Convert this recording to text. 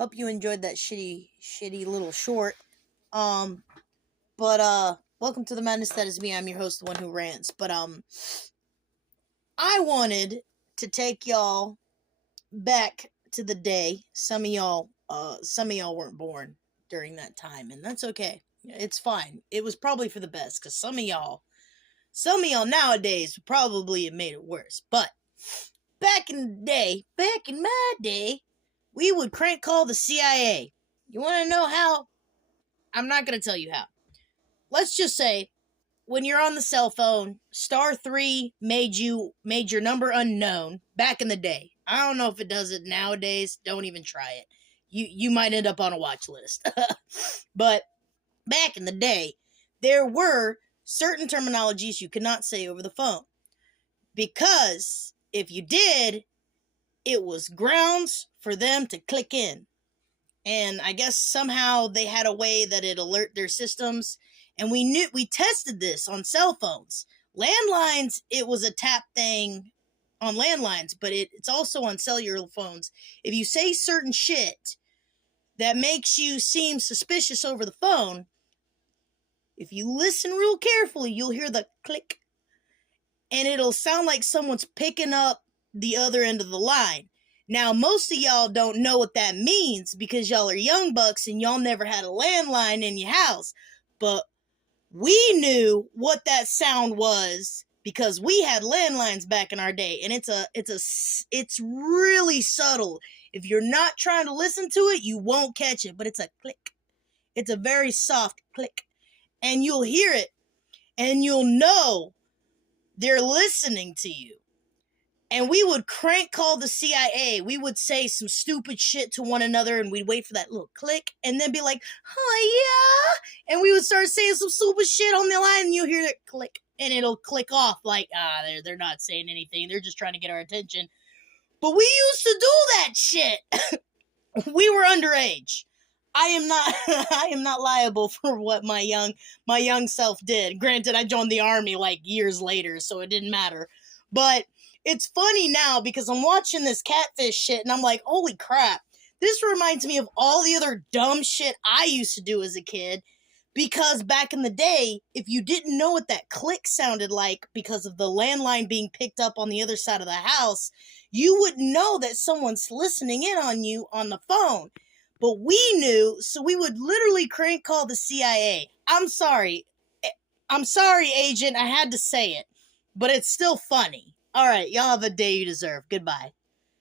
Hope you enjoyed that shitty little short. Um, welcome to the madness that is me. I'm your host, the one who rants. I wanted to take y'all back to the day. Some of y'all weren't born during that time, and that's okay. It's fine. It was probably for the best, because some of y'all nowadays would probably have made it worse. But back in my day, we would crank call the CIA. You want to know how? I'm not going to tell you how. Let's just say when you're on the cell phone, *3 made your number unknown back in the day. I don't know if it does it nowadays. Don't even try it. You might end up on a watch list. But back in the day, there were certain terminologies you could not say over the phone. Because if you did, it was grounds for them to click in. And I guess somehow they had a way that it alert their systems. And we tested this on cell phones. Landlines, it was a tap thing on landlines, but it's also on cellular phones. If you say certain shit that makes you seem suspicious over the phone, if you listen real carefully, you'll hear the click. And it'll sound like someone's picking up the other end of the line. Now, most of y'all don't know what that means because y'all are young bucks and y'all never had a landline in your house. But we knew what that sound was because we had landlines back in our day. And it's really subtle. If you're not trying to listen to it, you won't catch it. But it's a click. It's a very soft click. And you'll hear it. And you'll know they're listening to you. And we would crank call the CIA. We would say some stupid shit to one another, and we'd wait for that little click, and then be like, "Oh yeah," and we would start saying some stupid shit on the line, and you'll hear that click, and it'll click off like, they're not saying anything. They're just trying to get our attention. But we used to do that shit. We were underage. I am not liable for what my young self did. Granted, I joined the army like years later, so it didn't matter. But it's funny now because I'm watching this catfish shit and I'm like, holy crap. This reminds me of all the other dumb shit I used to do as a kid. Because back in the day, if you didn't know what that click sounded like because of the landline being picked up on the other side of the house, you wouldn't know that someone's listening in on you on the phone. But we knew, so we would literally crank call the CIA. I'm sorry, agent, I had to say it. But it's still funny. Alright, y'all have a day you deserve. Goodbye.